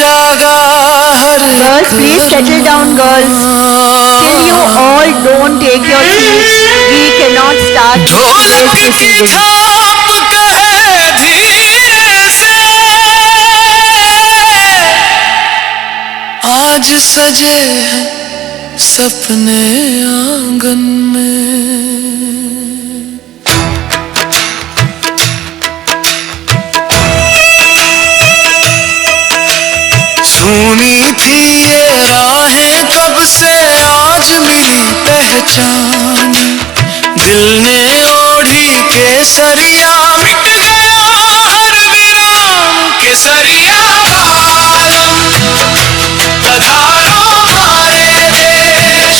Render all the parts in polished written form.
जागा हर Girls, please settle down, girls. Till you all don't take your seats, we cannot start today's ढोलक की proceedings. थाप कहे धीरे से आज सजे हैं सपने आंगन में। सुनी थी ये राहें कब से आज मिली पहचान, दिल ने ओढ़ी केसरिया मिट गया हर विराम केसरिया बालम। पधारो हमारे देश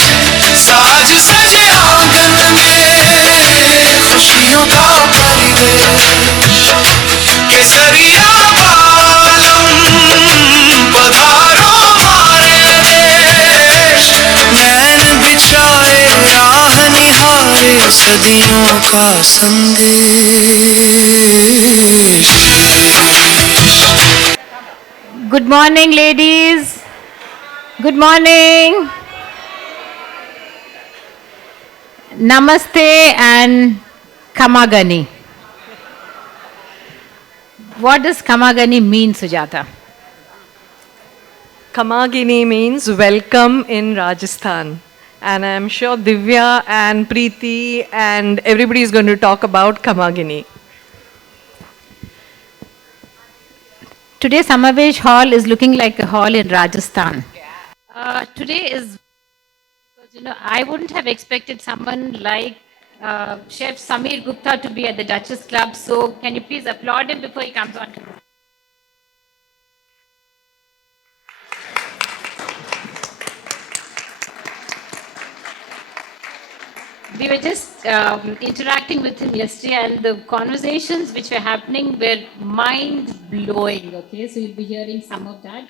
साज सजे आंगन में खुशियों का परिवेश केसरिया बालम। पधारो हमारे देश नैन बिछाए राह निहारे सदियों का संदेश। Good morning, ladies. Good morning. Namaste and Kamagani. What does Kamagani mean, Sujata? Kamagini means welcome in Rajasthan. And I'm sure Divya and Preeti and everybody is going to talk about Kamagini. Today, Samavesh Hall is looking like a hall in Rajasthan. Today is, I wouldn't have expected someone like Chef Samir Gupta to be at the Duchess Club. So, can you please applaud him before he comes on? We were just interacting with him yesterday, and the conversations which were happening were mind blowing. Okay, so you'll be hearing some of that.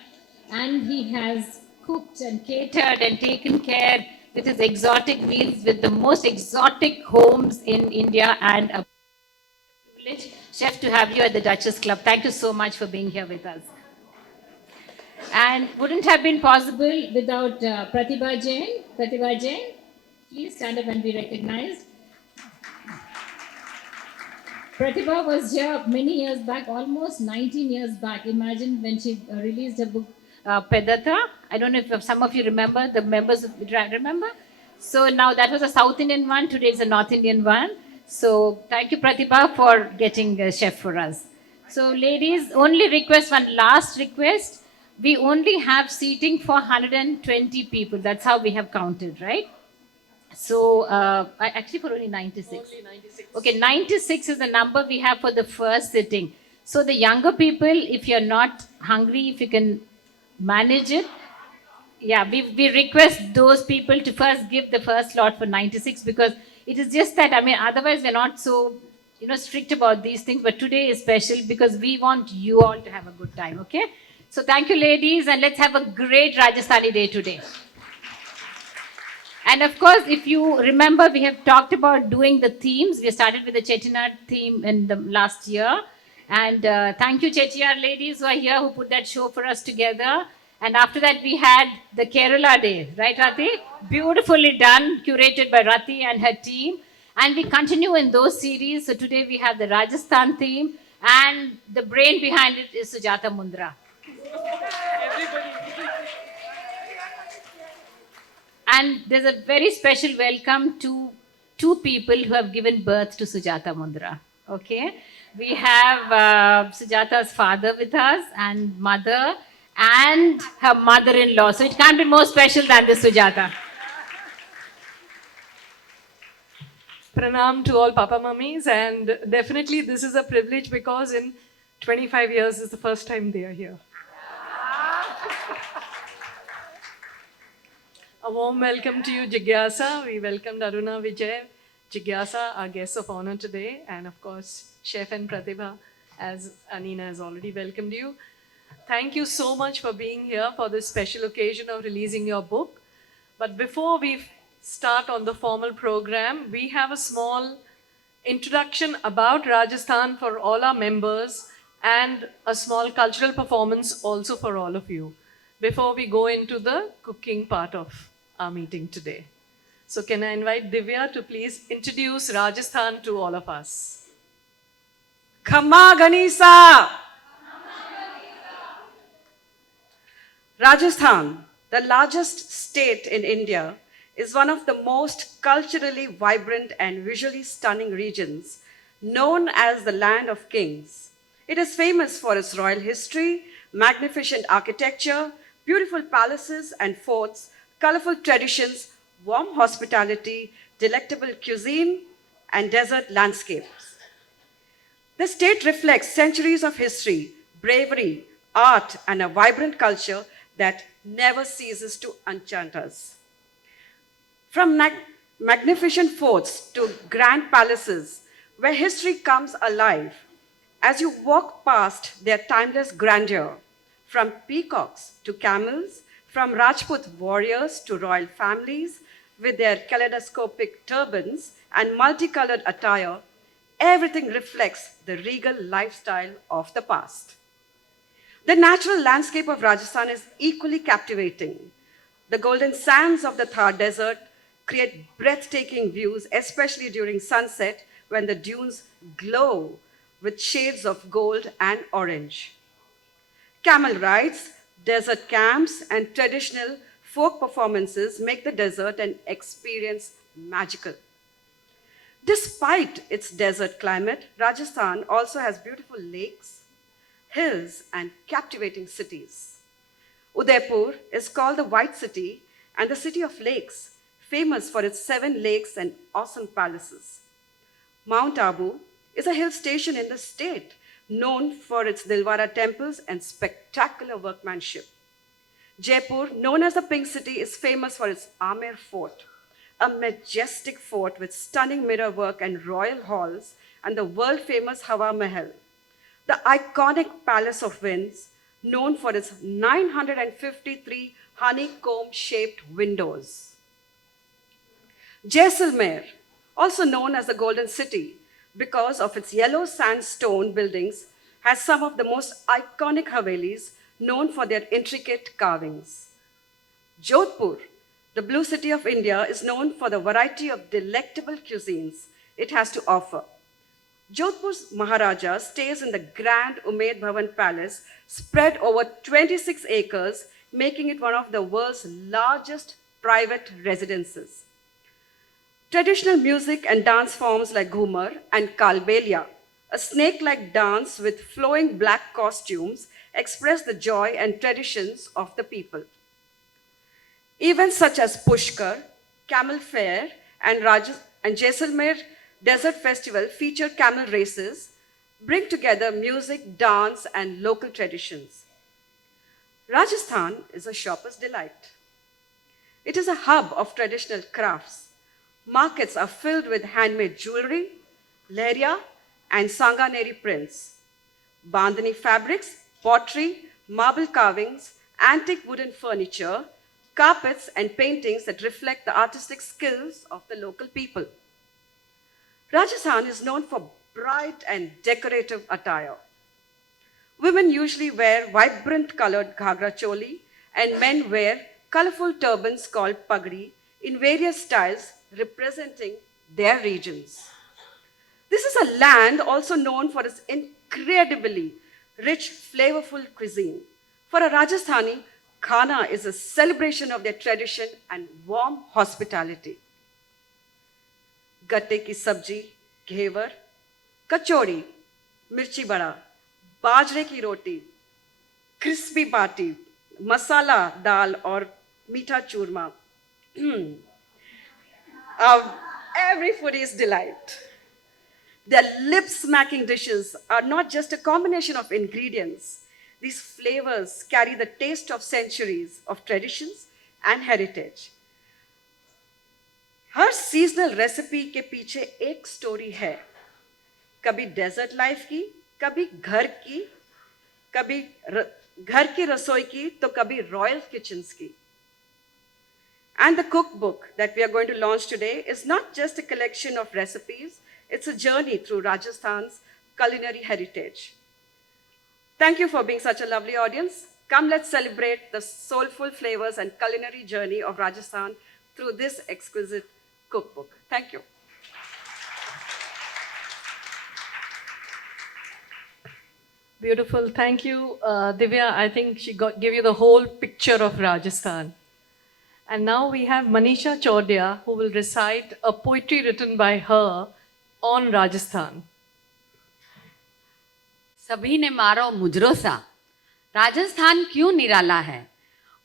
And he has cooked and catered and taken care with his exotic meals with the most exotic homes in India, and a privilege, chef, to have you at the Duchess Club. Thank you so much for being here with us. And wouldn't have been possible without Pratibha Jain. Pratibha Jain, please stand up and be recognized. Pratibha was here many years back, almost 19 years back. Imagine when she released her book, Pedata. I don't know if some of you remember, the members remember? So now that was a South Indian one, today it's a North Indian one. So thank you, Pratibha, for getting a chef for us. So ladies, only request, one last request. We only have seating for 120 people. That's how we have counted, right? So, actually for only 96. Only 96. Okay, 96 is the number we have for the first sitting. So the younger people, if you're not hungry, if you can manage it, yeah, we request those people to first give the first slot for 96, because it is just that, I mean, otherwise we're not so, strict about these things, but today is special because we want you all to have a good time, okay? So thank you, ladies, and let's have a great Rajasthani day today. And of course, if you remember, we have talked about doing the themes. We started with the Chettinad theme in the last year. And thank you, Chettiar ladies who are here, who put that show for us together. And after that, we had the Kerala Day, right, Rati? Beautifully done, curated by Rati and her team. And we continue in those series. So today we have the Rajasthan theme, and the brain behind it is Sujata Mundra. And there's a very special welcome to two people who have given birth to Sujata Mundra. Okay, we have Sujata's father with us, and mother, and her mother-in-law. So it can't be more special than this, Sujata. Pranam to all Papa Mummies, and definitely this is a privilege because in 25 years is the first time they are here. A warm welcome to you, Jigyasa. We welcomed Aruna Vijay, Jigyasa, our guests of honor today, and of course, Chef and Pratibha, as Anina has already welcomed you. Thank you so much for being here for this special occasion of releasing your book. But before we start on the formal program, we have a small introduction about Rajasthan for all our members and a small cultural performance also for all of you before we go into the cooking part of our meeting today. So, can I invite Divya to please introduce Rajasthan to all of us? Khamma Ganisa! Rajasthan, the largest state in India, is one of the most culturally vibrant and visually stunning regions, known as the Land of Kings. It is famous for its royal history, magnificent architecture, beautiful palaces and forts, colorful traditions, warm hospitality, delectable cuisine, and desert landscapes. The state reflects centuries of history, bravery, art, and a vibrant culture that never ceases to enchant us. From magnificent forts to grand palaces, where history comes alive, as you walk past their timeless grandeur, from peacocks to camels, from Rajput warriors to royal families with their kaleidoscopic turbans and multicolored attire, everything reflects the regal lifestyle of the past. The natural landscape of Rajasthan is equally captivating. The golden sands of the Thar Desert create breathtaking views, especially during sunset when the dunes glow with shades of gold and orange. Camel rides, desert camps, and traditional folk performances make the desert an experience magical. Despite its desert climate, Rajasthan also has beautiful lakes, hills, and captivating cities. Udaipur is called the White City and the City of Lakes, famous for its 7 lakes and awesome palaces. Mount Abu is a hill station in the state, known for its Dilwara temples and spectacular workmanship. Jaipur, known as the Pink City, is famous for its Amer Fort, a majestic fort with stunning mirror work and royal halls, and the world-famous Hawa Mahal, the iconic Palace of Winds, known for its 953 honeycomb-shaped windows. Jaisalmer, also known as the Golden City, because of its yellow sandstone buildings, has some of the most iconic Havelis known for their intricate carvings. Jodhpur, the Blue City of India, is known for the variety of delectable cuisines it has to offer. Jodhpur's Maharaja stays in the grand Umaid Bhavan Palace, spread over 26 acres, making it one of the world's largest private residences. Traditional music and dance forms like Ghumar and Kalbelia, a snake-like dance with flowing black costumes, express the joy and traditions of the people. Events such as Pushkar, Camel Fair, and Jaisalmer Desert Festival feature camel races, bring together music, dance, and local traditions. Rajasthan is a shopper's delight. It is a hub of traditional crafts. Markets are filled with handmade jewelry, leria, and sanganeri prints. Bandhani fabrics, pottery, marble carvings, antique wooden furniture, carpets, and paintings that reflect the artistic skills of the local people. Rajasthan is known for bright and decorative attire. Women usually wear vibrant colored ghagra choli, and men wear colorful turbans called pagdi in various styles representing their regions. This is a land also known for its incredibly rich, flavorful cuisine. For a Rajasthani, Khana is a celebration of their tradition and warm hospitality. Gatte ki sabji, ghevar, kachori, mirchi bada, bajre ki roti, crispy bati, masala dal or meetha churma. Every foodie's delight. Their lip-smacking dishes are not just a combination of ingredients. These flavors carry the taste of centuries of traditions and heritage. Her seasonal recipe के पीछे एक story है. कभी desert life की, कभी घर की रसोई की, तो कभी रॉयल किचन्स की. And the cookbook that we are going to launch today is not just a collection of recipes, it's a journey through Rajasthan's culinary heritage. Thank you for being such a lovely audience. Come, let's celebrate the soulful flavors and culinary journey of Rajasthan through this exquisite cookbook. Thank you. Beautiful. Thank you, Divya. I think she gave you the whole picture of Rajasthan. And now we have Manisha Chordia, who will recite a poetry written by her on Rajasthan. सभी ने मारो मुजरों सा, राजस्थान क्यों निराला है।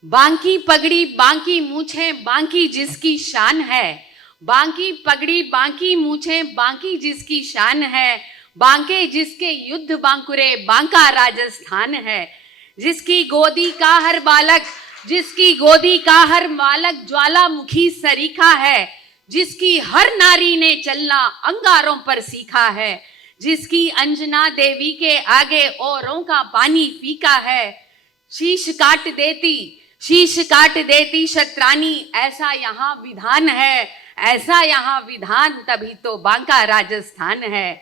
बांकी पगड़ी बांकी मूछें बांकी जिसकी शान है, बांकी पगड़ी बांकी मूछें बांकी जिसकी शान है, बांके जिसके युद्ध बांकुरे बांका राजस्थान है। जिसकी गोदी का हर बालक, जिसकी गोदी का हर बालक ज्वालामुखी सरीखा है, जिसकी हर नारी ने चलना अंगारों पर सीखा है, जिसकी अंजना देवी के आगे औरों का पानी फीका है। शीश काट देती शतरानी, ऐसा यहाँ विधान है, ऐसा यहाँ विधान, तभी तो बांका राजस्थान है।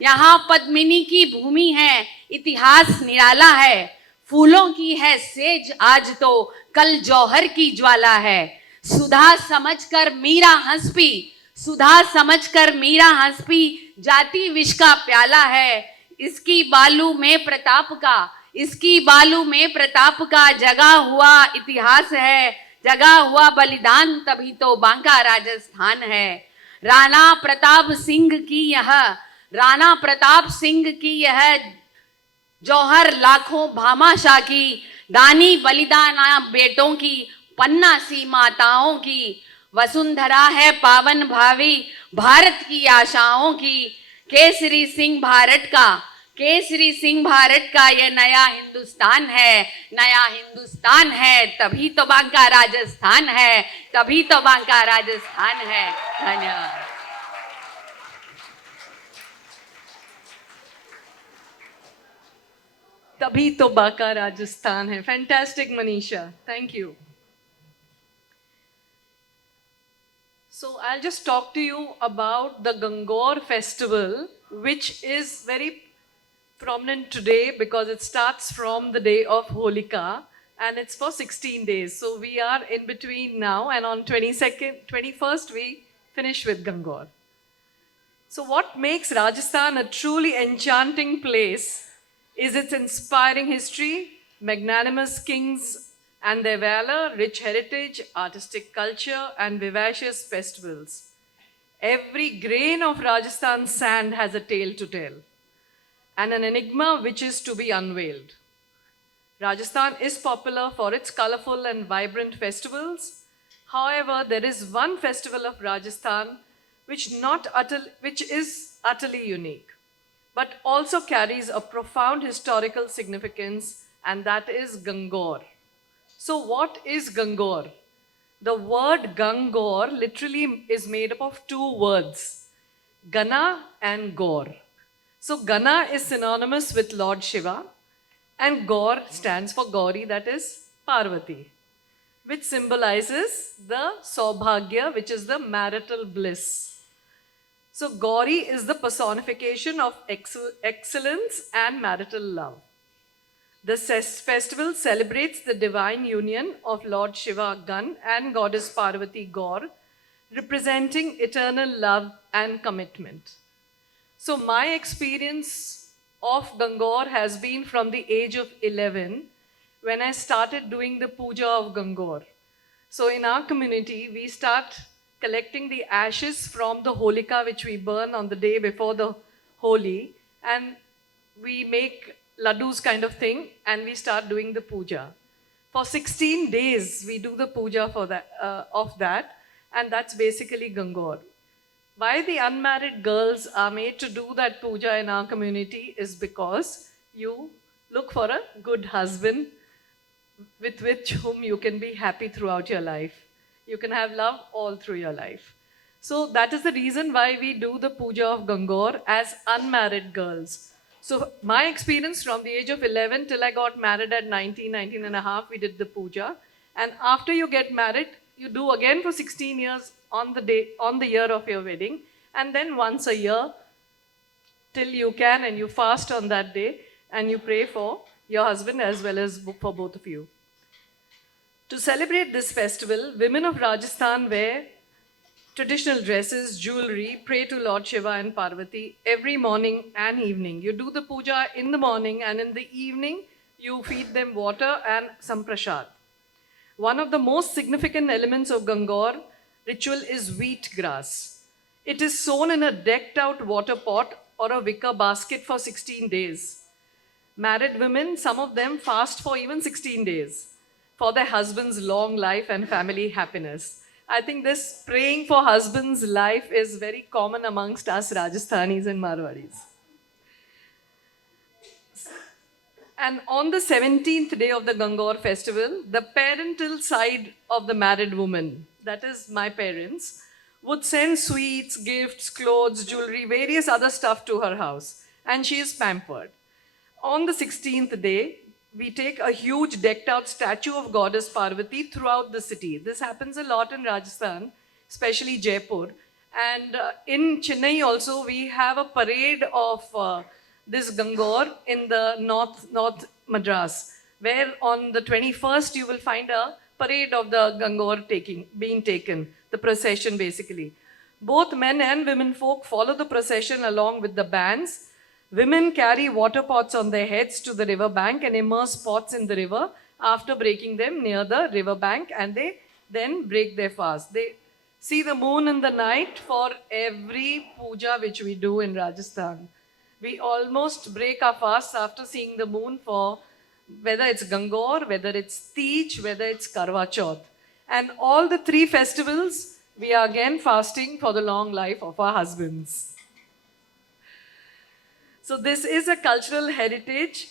यहाँ पद्मिनी की भूमि है, इतिहास निराला है, फूलों की है सेज आज तो कल जौहर की ज्वाला है। सुधा समझकर मीरा हंस पी, सुधा समझकर मीरा हंस पी, जाति विष का प्याला है। इसकी बालू में प्रताप का, इसकी बालू में प्रताप का जगा हुआ इतिहास है, जगा हुआ बलिदान, तभी तो बांका राजस्थान है। राणा प्रताप सिंह की यह, राणा प्रताप सिंह की यह जौहर लाखों भामाशाह की, दानी बलिदाना बेटों की, पन्ना सी माताओं की, वसुंधरा है पावन भावी भारत की आशाओं की। केसरी सिंह भारत का, केसरी सिंह भारत का ये नया हिंदुस्तान है, नया हिंदुस्तान है, तभी तो बांका राजस्थान है, तभी तो बांका राजस्थान है। धन्यवाद। तभी तो बांका राजस्थान है। Fantastic, Manisha. Thank you. So I'll just talk to you about the Gangor festival, which is very prominent today because it starts from the day of Holika and it's for 16 days. So we are in between now, and on 21st we finish with Gangor. So what makes Rajasthan a truly enchanting place is its inspiring history, magnanimous kings and their valor, rich heritage, artistic culture, and vivacious festivals. Every grain of Rajasthan's sand has a tale to tell, and an enigma which is to be unveiled. Rajasthan is popular for its colorful and vibrant festivals. However, there is one festival of Rajasthan which is utterly unique, but also carries a profound historical significance, and that is Gangor. So what is Gangor? The word Gangor literally is made up of two words, Gana and Gaur. So Gana is synonymous with Lord Shiva, and Gaur stands for Gauri, that is Parvati, which symbolizes the Saubhagya, which is the marital bliss. So Gauri is the personification of excellence and marital love. This festival celebrates the divine union of Lord Shiva Gan and Goddess Parvati Gaur, representing eternal love and commitment. So my experience of Gangor has been from the age of 11 when I started doing the puja of Gangor. So in our community, we start collecting the ashes from the holika which we burn on the day before the Holi, and we make laddus kind of thing, and we start doing the puja. For 16 days, we do the puja for that, and that's basically Gangor. Why the unmarried girls are made to do that puja in our community is because you look for a good husband with whom you can be happy throughout your life. You can have love all through your life. So that is the reason why we do the puja of Gangor as unmarried girls. So my experience from the age of 11 till I got married at 19 and a half, we did the puja. And after you get married, you do again for 16 years on the year of your wedding. And then once a year, till you can, and you fast on that day. and you pray for your husband as well as for both of you. To celebrate this festival, women of Rajasthan wear traditional dresses, jewelry, pray to Lord Shiva and Parvati every morning and evening. You do the puja in the morning, and in the evening, you feed them water and some prasad. One of the most significant elements of Gangaur ritual is wheat grass. It is sown in a decked out water pot or a wicker basket for 16 days. Married women, some of them fast for even 16 days for their husband's long life and family happiness. I think this praying for husband's life is very common amongst us Rajasthanis and Marwadis. And on the 17th day of the Gangaur festival, the parental side of the married woman, that is my parents, would send sweets, gifts, clothes, jewelry, various other stuff to her house. And she is pampered. On the 16th day, we take a huge decked out statue of goddess Parvati throughout the city. This happens a lot in Rajasthan, especially Jaipur. And in Chennai also, we have a parade of this Gangaur in the North Madras, where on the 21st you will find a parade of the Gangaur being taken, the procession basically. Both men and women folk follow the procession along with the bands. Women carry water pots on their heads to the river bank and immerse pots in the river after breaking them near the river bank, and they then break their fast. They see the moon in the night for every puja which we do in Rajasthan. We almost break our fasts after seeing the moon for whether it's Gangaur, whether it's Teej, whether it's Karwa Chauth. And all the three festivals, we are again fasting for the long life of our husbands. So this is a cultural heritage,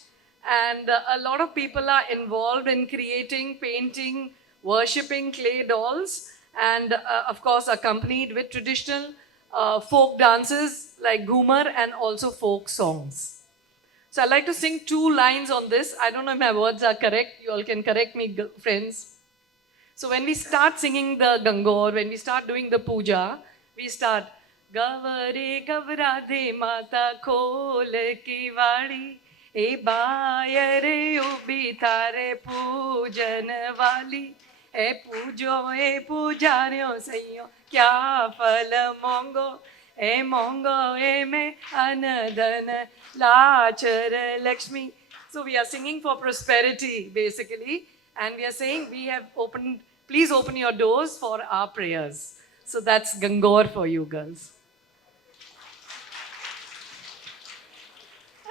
and a lot of people are involved in creating, painting, worshipping clay dolls, and of course accompanied with traditional folk dances like Ghumar and also folk songs. So I'd like to sing two lines on this. I don't know if my words are correct. You all can correct me, friends. So when we start singing the Gangaur, when we start doing the puja, we start Gavare Gavradhe Mata Khol ki Vadi E Bayare Ubi Thare Pujan Vali E Pujo E Pujaryo Sayo Kya Fal Mongo E Me Anadana Lachar Lakshmi. So we are singing for prosperity basically, and we are saying please open your doors for our prayers. So that's Gangaur for you girls.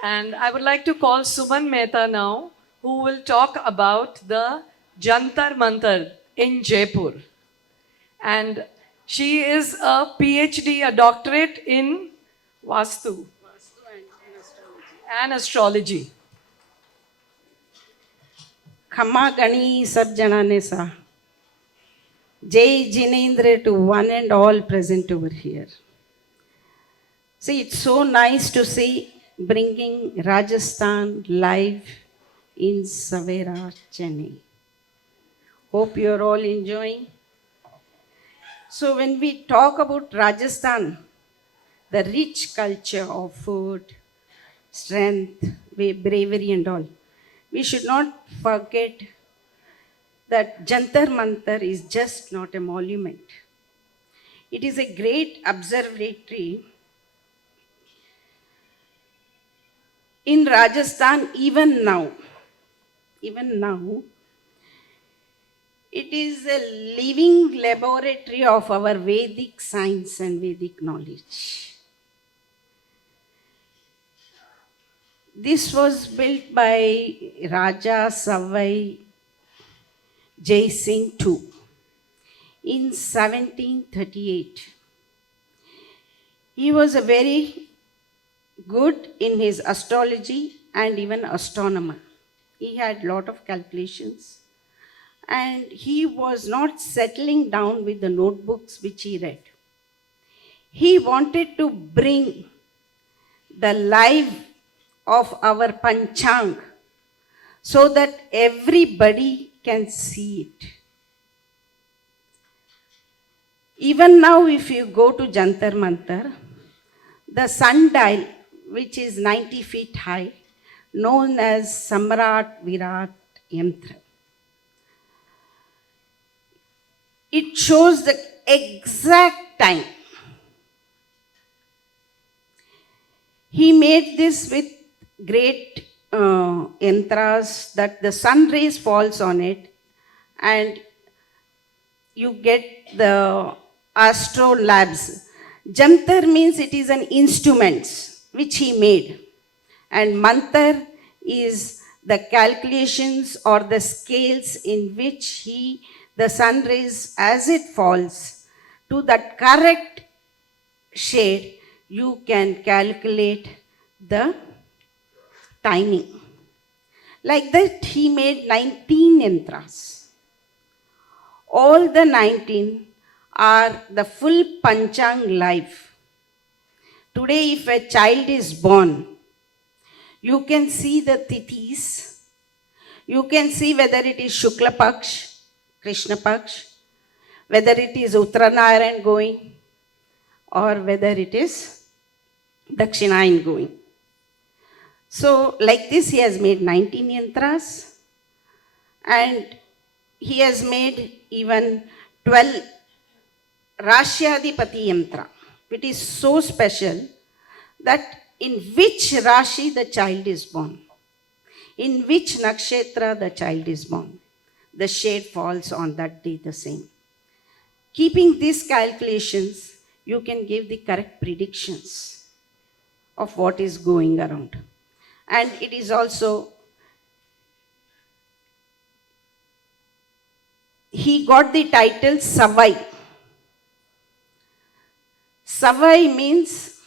And I would like to call Suman Mehta now, who will talk about the Jantar Mantar in Jaipur. And she is a PhD, a doctorate in Vastu and astrology. Khamma Gani Sab Janane Sa. Jai Jinendra to one and all present over here. See, it's so nice to see bringing Rajasthan live in Savera, Chennai. Hope you're all enjoying. So when we talk about Rajasthan, the rich culture of food, strength, bravery and all, we should not forget that Jantar Mantar is just not a monument. It is a great observatory in Rajasthan even now. It is a living laboratory of our Vedic science and Vedic knowledge. This was built by Raja Savai Jai Singh II in 1738. He was a very good in his astrology and even astronomer. He had a lot of calculations, and he was not settling down with the notebooks which he read. He wanted to bring the life of our Panchang so that everybody can see it. Even now, if you go to Jantar Mantar, the sundial, which is 90 feet high, known as Samrat Virat Yantra. It shows the exact time. He made this with great yantras that the sun rays falls on it and you get the astrolabes. Jantar means it is an instrument which he made, and mantar is the calculations or the scales in which the sun rays as it falls to that correct shade, you can calculate the timing. Like that, he made 19 yantras. All the 19 are the full Panchang life. Today, if a child is born, you can see the tithis. You can see whether it is Shukla Paksh, Krishna Paksh, whether it is Uttaranaran going, or whether it is Dakshinayan going. So, like this, he has made 19 yantras, and he has made even 12 Rashyadipati yantra. It is so special that in which Rashi the child is born, in which Nakshetra the child is born, the shade falls on that day the same. Keeping these calculations, you can give the correct predictions of what is going around. And it is also, he got the title Savai. Savai means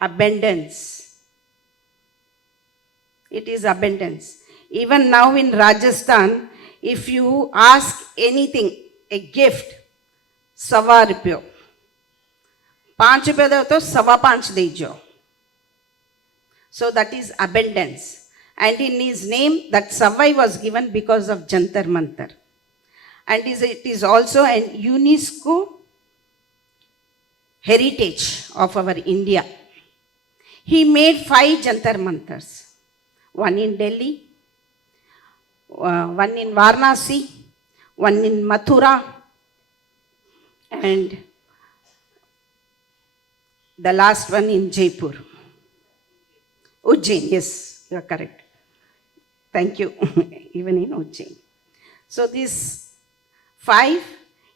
abundance. It is abundance. Even now in Rajasthan, if you ask anything, a gift, सवा रुपयो 5 रुपये दो तो 5.25 दीजो. So that is abundance. And in his name, that Savai was given because of Jantar Mantar. And it is also an UNESCO heritage of our India. He made 5 Jantar Mantars. One in Delhi, one in Varanasi, one in Mathura, and the last one in Jaipur. Ujjain, yes, you are correct. Thank you. Even in Ujjain. So these 5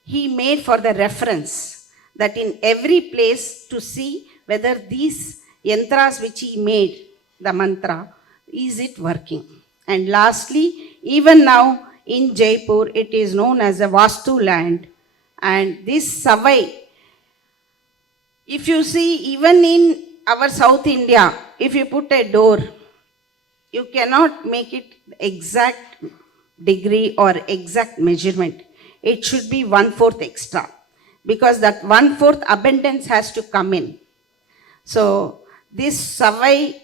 he made for the reference that in every place to see whether these yantras which he made, the mantra, is it working. And lastly, even now in Jaipur, it is known as a Vastu land. And this Savai, if you see, even in our South India, if you put a door, you cannot make it exact degree or exact measurement. It should be 1/4 extra, because that 1/4 abundance has to come in. So this Savai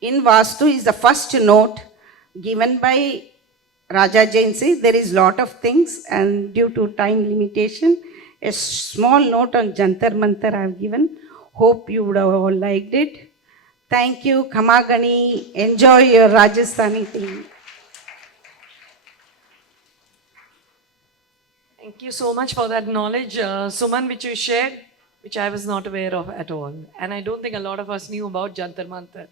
in Vastu is the first note given by Raja Jainsi. There is lot of things, and due to time limitation, a small note on Jantar Mantar I have given. Hope you would have all liked it. Thank you, Khamagani. Enjoy your Rajasthani thing. Thank you so much for that knowledge, Suman, which you shared, which I was not aware of at all. And I don't think a lot of us knew about Jantar Mantar.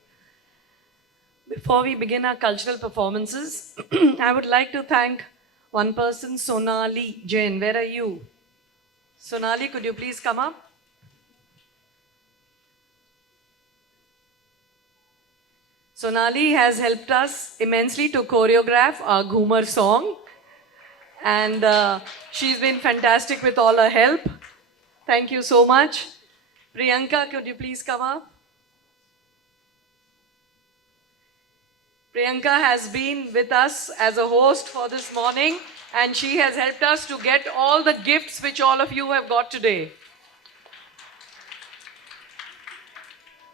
Before we begin our cultural performances, I would like to thank one person, Sonali Jain. Where are you? Sonali, could you please come up? Sonali has helped us immensely to choreograph our Ghumar song. And she's been fantastic with all her help. Thank you so much. Priyanka, could you please come up? Priyanka has been with us as a host for this morning, and she has helped us to get all the gifts which all of you have got today.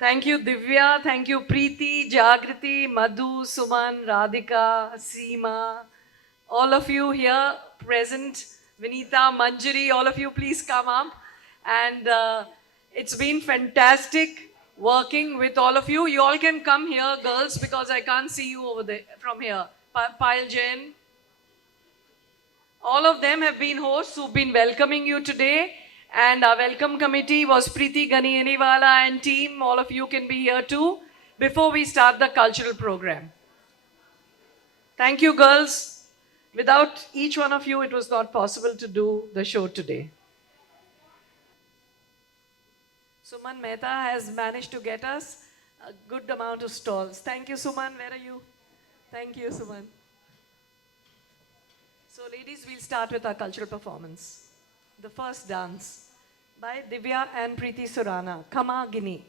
Thank you, Divya. Thank you, Preeti, Jagriti, Madhu, Suman, Radhika, Seema. All of you here present, Vinita, Manjari, all of you please come up. And it's been fantastic working with all of you. You all can come here, girls, because I can't see you over there from here. Payal Jain. All of them have been hosts who've been welcoming you today. And our welcome committee was Preeti Ganianiwala and team. All of you can be here too before we start the cultural program. Thank you, girls. Without each one of you, it was not possible to do the show today. Suman Mehta has managed to get us a good amount of stalls. Thank you, Suman. Where are you? Thank you, Suman. So, ladies, we'll start with our cultural performance. The first dance by Divya and Preeti Surana, Kama Gini.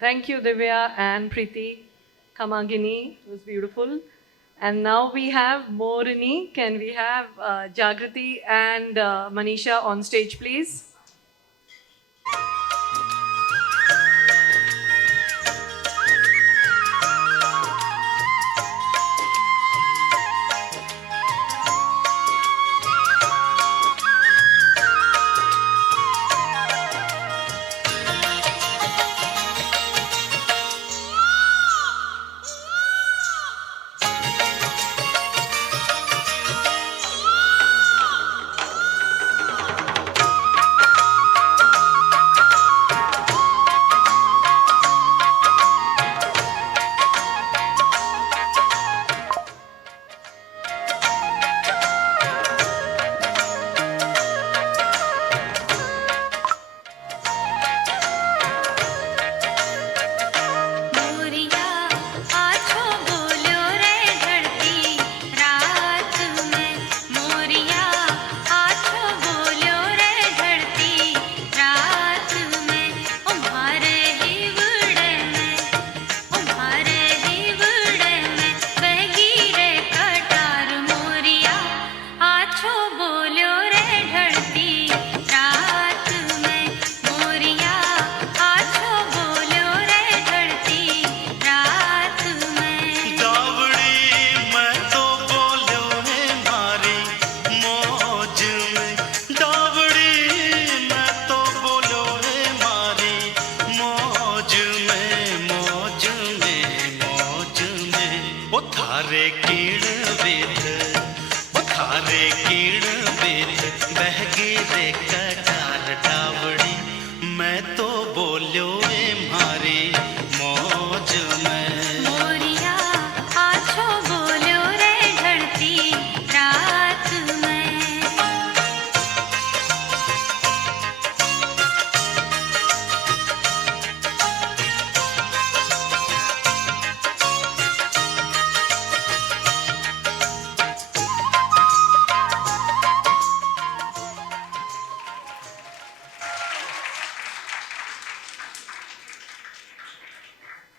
Thank you, Divya and Preeti. Kamagini, it was beautiful. And now we have Morini. Can we have Jagrati and Manisha on stage, please?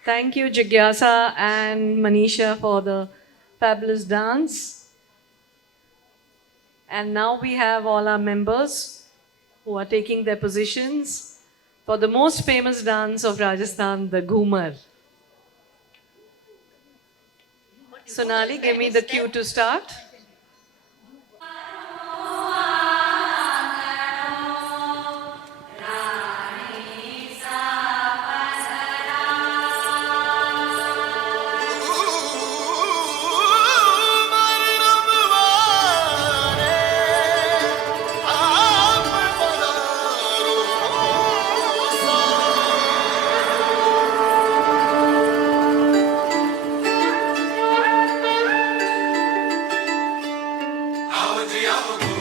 Thank you, Jigyasa and Manisha, for the fabulous dance. And now we have all our members who are taking their positions for the most famous dance of Rajasthan, the Ghumar. Sonali, give me the cue to start. Rani sa खुशियाँ